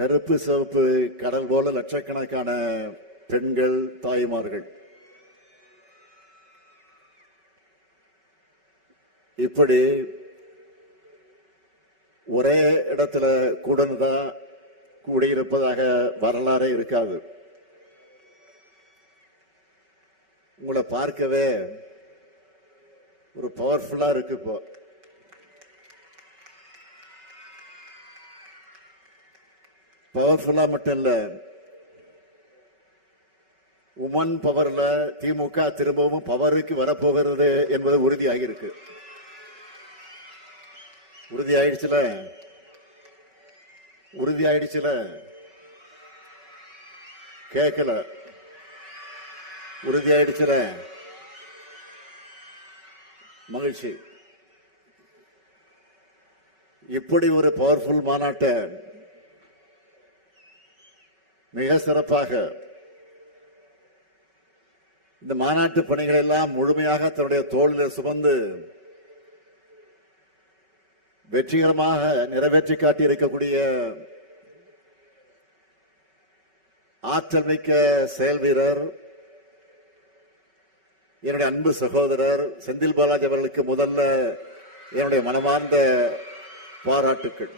கருப்பு சிவப்பு கடல் போல லட்சக்கணக்கான பெண்கள், தாய்மார்கள் இப்படி ஒரே இடத்துல கூடதான் கூடியிருப்பதாக வரலாறே இருக்காது. உங்களை பார்க்கவே ஒரு பவர்ஃபுல்லா இருக்கு. இப்போ பவர்ஃபுல்லா மட்டும் இல்ல, உமன் பவர்ல திமுக திரும்பவும் பவருக்கு வரப்போகிறது என்பது உறுதியாகியிருக்கு. உறுதியாயிடுச்சுல கேட்கல, உறுதியாயிடுச்சுல மகிழ்ச்சி. இப்படி ஒரு பவர்ஃபுல் மாநாட்டை மிக சிறப்பாக இந்த மாநாட்டு பணிகள் எல்லாம் முழுமையாக தன்னுடைய தோளில் சுமந்து வெற்றிகரமாக நிறைவேற்றி காட்டி இருக்கக்கூடிய ஆற்றல் மிக்க செயல் வீரர், என்னுடைய அன்பு சகோதரர் செந்தில் பாலாஜி அவர்களுக்கு முதல்ல என்னுடைய மனமார்ந்த பாராட்டுக்கள்.